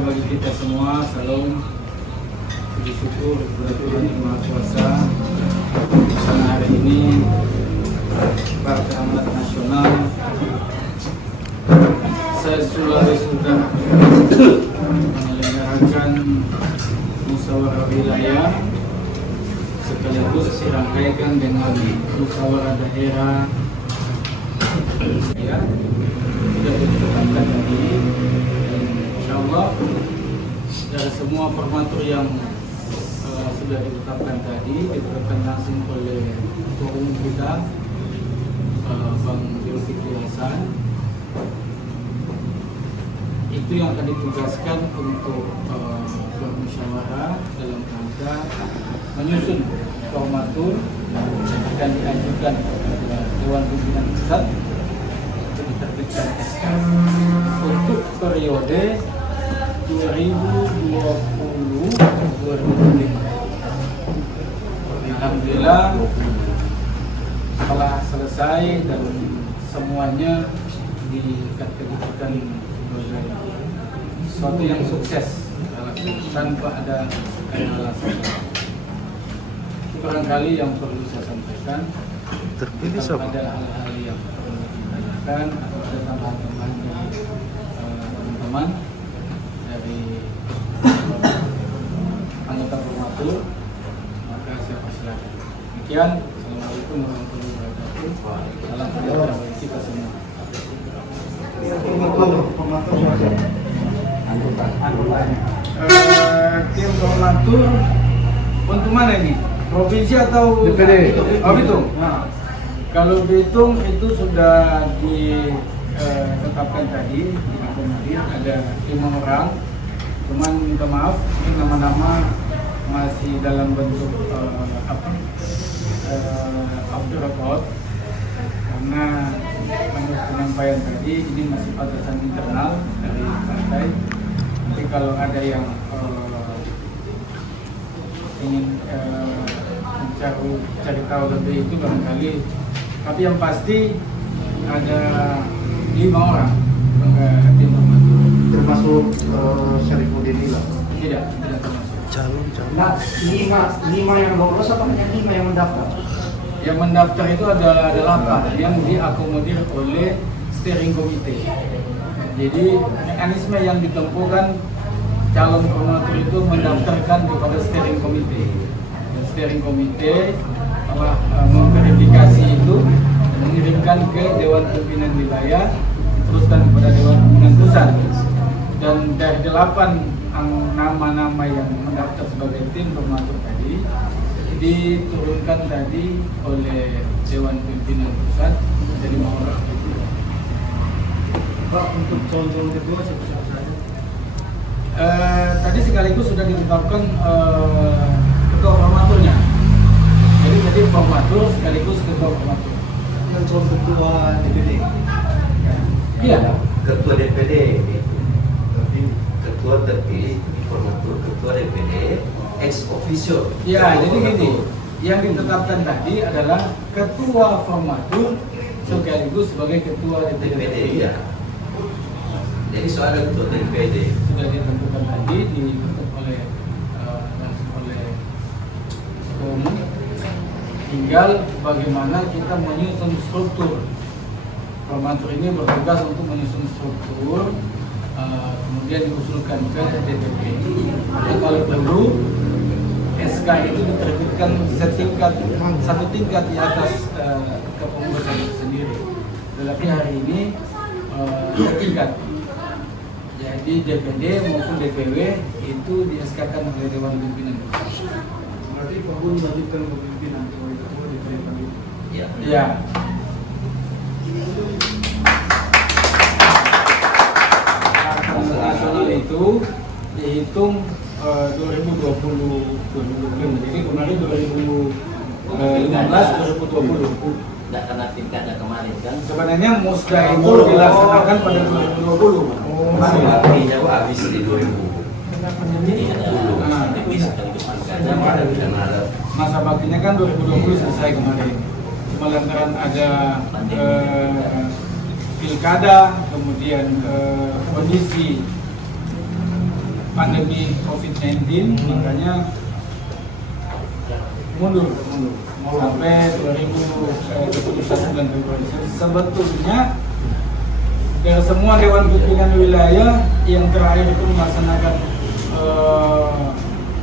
spesial bagi kita semua. Salam puji syukur kepada Tuhan Yang Maha Kuasa karena hari ini Partai Amanat Nasional saya sudah menyelenggarakan musyawarah wilayah sekaligus dirangkaikan dengan musyawarah daerah ya, sudah ditetapkan tadi. Insyaallah dari semua formatur yang sudah ditetapkan tadi ditetapkan langsung oleh Ketua Umum kita Bang Zulkifli Hasan, itu yang akan ditugaskan untuk bermusyawarah dalam rangka menyusun formatur yang akan diajukan kepada Dewan Pimpinan Pusat untuk diterbitkan SK untuk periode 2020-2025. Alhamdulillah telah selesai dan semuanya dikategorikan sebagai sesuatu yang sukses tanpa ada alasan. Barangkali yang perlu saya sampaikan, kalau ada hal-hal yang perlu ditanyakan atau ada tambahan-tambahan dari teman-teman dari anggota formatur, maka saya persilakan. Demikian, Assalamualaikum warahmatullahi wabarakatuh. Salam sejahtera bagi kita semua. Tim formatur untuk mana ini? Provinsi atau DPD? Oh, Bitung. Nah, kalau Bitung itu sudah ditetapkan tadi, diakomodir ada 5 orang. Cuman minta maaf, ini nama-nama masih dalam bentuk off the record karena menurut penyampaian tadi ini masih batasan internal dari partai. Nanti kalau ada yang ingin cari tahu lebih itu barangkali, tapi yang pasti ada 5 orang tim formatur. Termasuk Syarifuddin Nila? Tidak termasuk. Calon. Nah, 5 yang lolos apa hanya 5 yang mendaftar? Yang mendaftar itu ada 8 yang diakomodir oleh steering committee. Jadi mekanisme yang ditempuhkan calon formatur itu mendaftarkan kepada steering committee. Dan steering committee telah memverifikasi itu dan mengirimkan ke Dewan Pimpinan Wilayah, diteruskan kepada Dewan Pimpinan Pusat. Dan dari 8 nama-nama yang mendaftar sebagai tim formatur tadi diturunkan tadi oleh Dewan Pimpinan Pusat jadi 5 orang. Pak, untuk calon kedua siapa saja? Tadi sekaligus sudah ditetapkan ketua formaturnya. Jadi formatur sekaligus ketua formatur. Dan calon ketua DPD? Iya. Ketua DPD, tapi ketua terpilih di formatur ketua DPD ex officio. Ya, jadi gini, yang ditetapkan tadi adalah ketua formatur sekaligus sebagai ketua DPD ya. Jadi soal ketua DPD sudah ditentukan tadi, dibentuk oleh langsung oleh umum. Tinggal bagaimana kita menyusun struktur. Formatur ini bertugas untuk menyusun struktur, kemudian diusulkan ke DPP. Dan kalau perlu SK itu diterbitkan satu tingkat di atas kepengurusan itu sendiri. Tetapi hari ini tingkat. Jadi DPD maupun DPW itu di-SK-kan oleh Dewan Pimpinan. Berarti perlu dilanjutkan kepemimpinan sebagai ketua DPD tadi? ya. Ya. Nasional itu dihitung 2020. Jadi kemarin 2015 2020. Tidak karena tingkatnya kemarin kan. Sebenarnya musda itu dilaksanakan pada 2020. Masa baktinya habis di 2000. Jadi ada dulu sekaligus pilkada pada bulan Maret. Masa baktinya kan 2020 selesai kemarin. Cuma lantaran ada pilkada, kemudian kondisi pandemi COVID-19, makanya mundur sampai 2021 bulan Februari. Sebetulnya dari semua Dewan Pimpinan Wilayah yang terakhir itu melaksanakan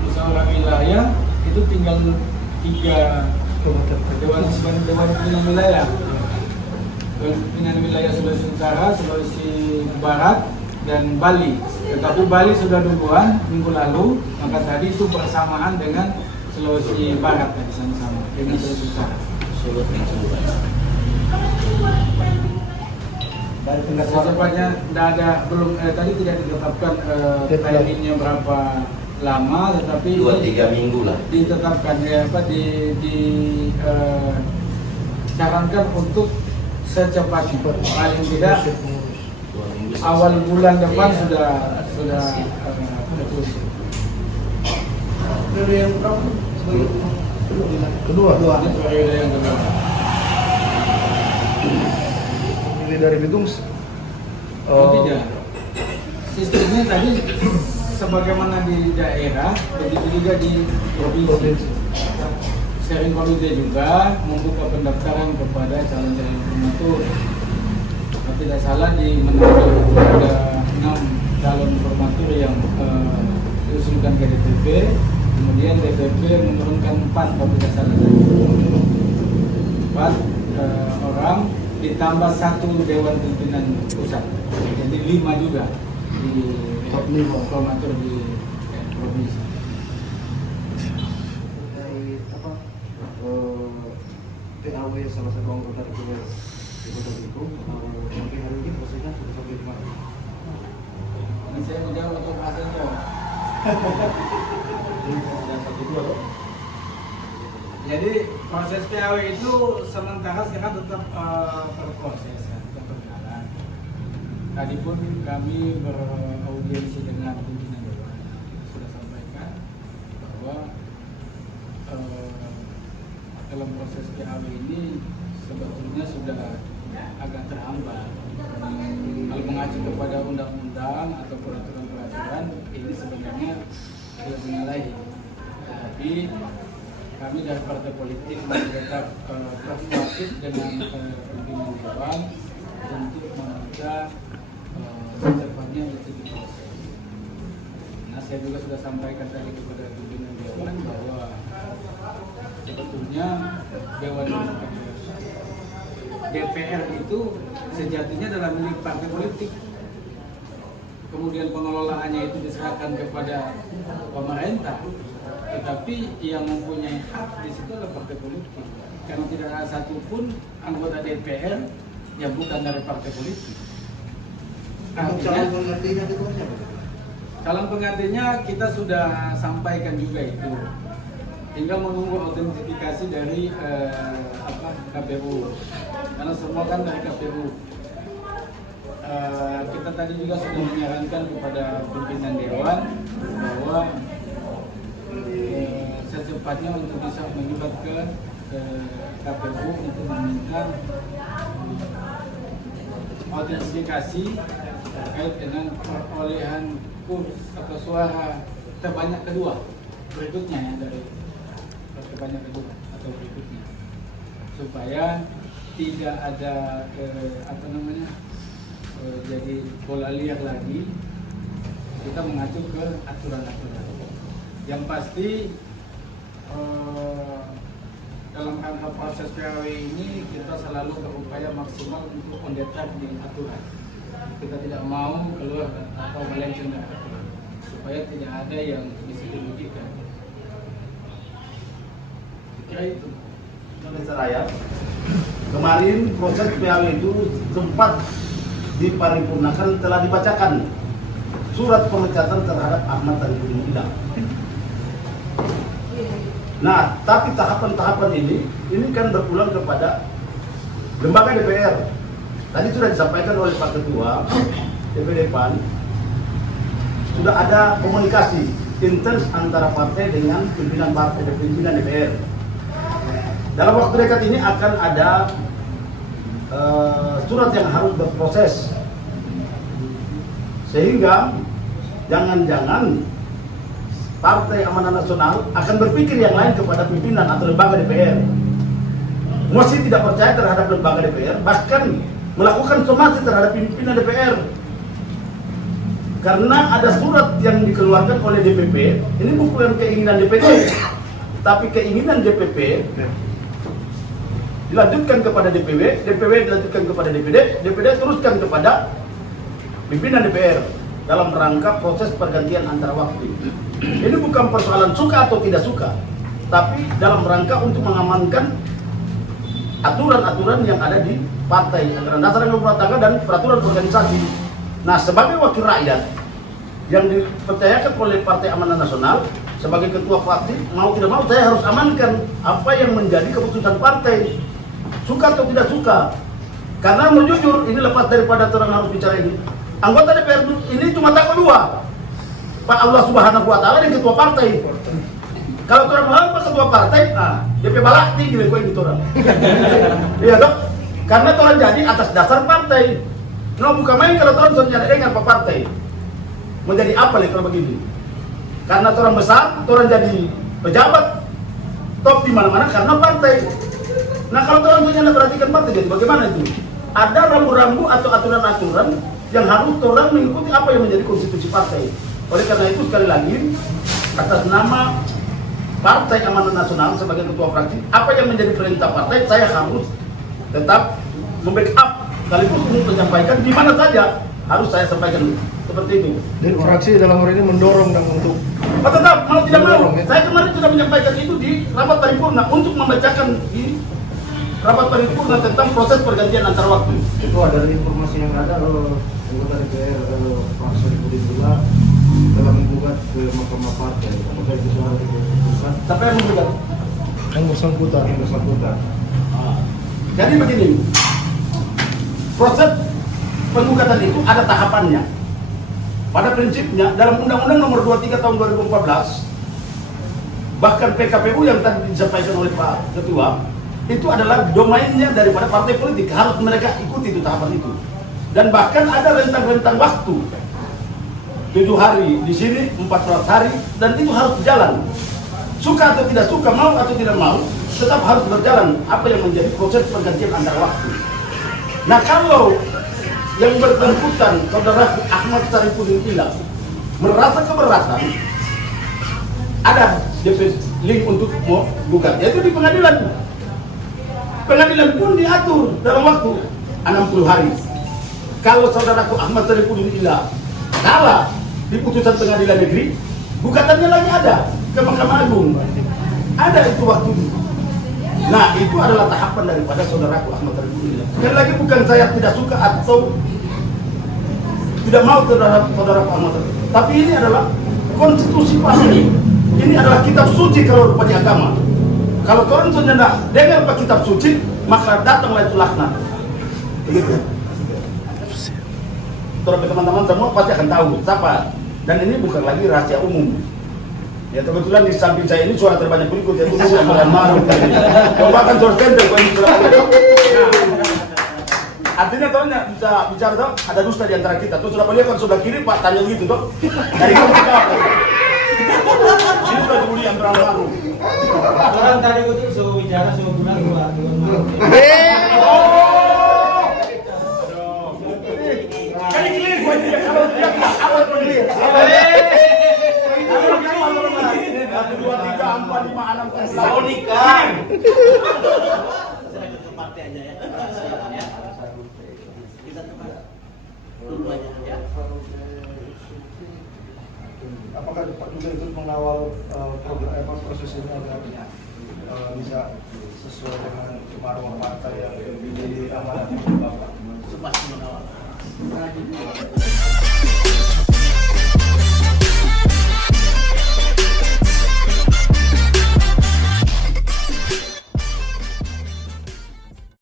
musyawarah wilayah itu tinggal 3 Dewan Pimpinan Wilayah. Dewan Pimpinan Wilayah Sulawesi Utara, Sulawesi Barat, dan Bali. Tetapi Bali sudah duluan minggu lalu, maka tadi itu bersamaan dengan Sulawesi Barat tadi sama-sama dengan Sulawesi Utara. Secepatnya tidak ada, belum tadi tidak ditetapkan timingnya berapa lama, tetapi 2-3 minggu lah. ditetapkan sarankan untuk secepatnya, paling tidak awal bulan depan sudah Periode yang berapa? Kedua. ini periode yang kedua. Pilih dari Bitung. Tidak. Sistemnya tadi sebagaimana di daerah, begitu juga di provinsi. Sharing komite juga membuka pendaftaran kepada calon-calon informator. Kalau tidak salah di Manado ada 6 calon informator yang diusulkan ke DPP, kemudian DPP menurunkan 4 kalau tidak salah. 4 orang ditambah 1 Dewan Pimpinan Pusat, jadi 5 juga di informator di provinsi. PAW salah satu anggota DPR di Kota Belitung, sampai hari ini prosesnya sudah sampai di mana? Ini saya menjawab untuk hasilnya. Jadi proses PAW itu sementara sekarang tetap berproses, tetap berjalan. Tadi pun kami beraudiensi dengan pimpinan dewan, sudah sampaikan bahwa dalam proses PAW ini sebetulnya sudah agak terhambat. Kalau mengacu kepada undang-undang atau peraturan-peraturan, ini sebenarnya tidak menyalahi. Tetapi kami dari partai politik masih tetap persuasif dengan pimpinan dewan untuk meminta secepatnya itu diproses. Nah, saya juga sudah sampaikan tadi kepada pimpinan dewan bahwa sebetulnya Dewan DPR itu sejatinya adalah milik partai politik. Kemudian pengelolaannya itu diserahkan kepada pemerintah, tetapi yang mempunyai hak di situ adalah partai politik. Karena tidak ada satupun anggota DPR yang bukan dari partai politik. Calon penggantinya itu siapa? Calon penggantinya kita sudah sampaikan juga itu. Tinggal menunggu autentifikasi dari KPU. Karena semua kan dari KPU. Kita tadi juga sudah menyarankan kepada pimpinan dewan bahwa secepatnya untuk bisa menyubat ke KPU untuk meminta autentifikasi terkait dengan perolehan kurs atau suara terbanyak kedua berikutnya ya, dari terbanyak kedua atau berikutnya, supaya tidak ada jadi bola liar lagi. Kita mengacu ke aturan-aturan. Yang pasti dalam rangka proses PAW ini kita selalu berupaya maksimal untuk mendetek di aturan. Kita tidak mau keluar atau melenceng dari aturan, supaya tidak ada yang bisa dirugikan. Kira itu. Indonesia Raya, kemarin proses PAW itu sempat diparipurnakan, telah dibacakan surat pemecatan terhadap Ahmad Tanjung Hilang. Nah, tapi tahapan-tahapan ini kan berulang kepada lembaga DPR. Tadi sudah disampaikan oleh Pak Ketua DPD PAN, sudah ada komunikasi intens antara partai dengan pimpinan partai dan pimpinan DPR. Dalam waktu dekat ini akan ada surat yang harus berproses, sehingga jangan-jangan Partai Amanat Nasional akan berpikir yang lain kepada pimpinan atau lembaga DPR. Masih tidak percaya terhadap lembaga DPR, bahkan melakukan somasi terhadap pimpinan DPR. Karena ada surat yang dikeluarkan oleh DPP, ini bukan keinginan DPD, tapi keinginan DPP dilanjutkan kepada DPW, DPW dilanjutkan kepada DPD, DPD teruskan kepada pimpinan DPR dalam rangka proses pergantian antara waktu. Ini bukan persoalan suka atau tidak suka, tapi dalam rangka untuk mengamankan aturan-aturan yang ada di partai, anggaran dasar dan rumah tangga dan peraturan organisasi. Nah, sebagai wakil rakyat yang dipercayakan oleh Partai Amanat Nasional sebagai ketua fraksi, mau tidak mau saya harus amankan apa yang menjadi keputusan partai, suka atau tidak suka. Karena mau jujur, ini lepas daripada orang harus bicara ini. Anggota DPR ini cuma takut dua, Pak Allah Subhanahu Wa Taala dan ketua partai. Kalau orang melawan ketua partai, nah DP balak tinggi kok ini orang. Iya dok, karena orang jadi atas dasar partai. No bukan main kalau orang sudah jadi dengan partai. Mau jadi apa nih kalau begini? Karena orang besar, orang jadi pejabat top di mana-mana karena partai. Nah kalau orang punya perhatikan partai, jadi bagaimana itu? Ada rambu-rambu atau aturan-aturan yang harus orang mengikuti apa yang menjadi konstitusi partai. Oleh karena itu sekali lagi atas nama Partai Amanat Nasional sebagai ketua fraksi, apa yang menjadi perintah partai saya harus tetap membackup sekaligus untuk menyampaikan di mana saja harus saya sampaikan seperti itu. Dan fraksi dalam hal ini mendorong dan untuk Tetap mau tidak mau. Mendorong, ya? Saya kemarin sudah menyampaikan itu di rapat paripurna untuk membacakan di rapat paripurna tentang proses pergantian antar waktu. itu ada informasi yang ada anggota DPR fraksi Pudingula telah menggugat ke Mahkamah Partai. Apakah itu sudah diputuskan? Siapa yang menggugat? Yang bersangkutan. Jadi begini, proses penggugatan itu ada tahapannya. Pada prinsipnya dalam Undang-Undang Nomor 23 Tahun 2014, bahkan PKPU yang tadi disampaikan oleh Pak Ketua, itu adalah domainnya daripada partai politik, harus mereka ikuti itu tahapan itu. Dan bahkan ada rentang-rentang waktu, 7 hari di sini, 14 hari, dan itu harus jalan. Suka atau tidak suka, mau atau tidak mau, tetap harus berjalan apa yang menjadi proses pergantian antar waktu. Nah kalau yang bersangkutan saudara Ahmad Sarifudin Ilah merasa keberatan, ada DP link untuk mau gugat, yaitu di pengadilan. Pengadilan pun diatur dalam waktu 60 hari. Kalau saudaraku Ahmad Sarifudin Ilah kalah di putusan pengadilan negeri, gugatannya lagi ada ke Mahkamah Agung. Ada itu waktu. Nah, itu adalah tahapan daripada saudaraku Ahmad Sarifudin Ilah. Dan lagi bukan saya tidak suka atau tidak mau terhadap saudaraku Ahmad Sarifudin Ilah, tapi ini adalah konstitusi partai. Ini adalah kitab suci kalau rupanya agama. Kalau orang sudah dengar Pak kitab suci, maka datanglah itu laknat. Begitu. Teman-teman semua pasti akan tahu siapa. Dan ini bukan lagi rahasia umum. Ya kebetulan di samping saya ini suara terbanyak berikut yaitu Nuh yang Maruf tadi. Bahkan suara tender kalau ini sudah. Artinya tuh bisa bicara tuh ada dusta di antara kita. Tuh sudah lihat kan sebelah kiri Pak tanya gitu tuh. Dari kita. Ini sudah dibuli yang Maruf. Orang tadi itu suruh bicara suruh bilang dua. Kali ini gue tidak kalau dia awal penulis. Dua tiga empat lima enam tujuh. nikah. Partai aja ya. Kita dulu aja ya. Apakah Pak juga ikut mengawal program proses ini agar bisa sesuai dengan marwah partai yang menjadi amanat Bapak? Pasti mengawal.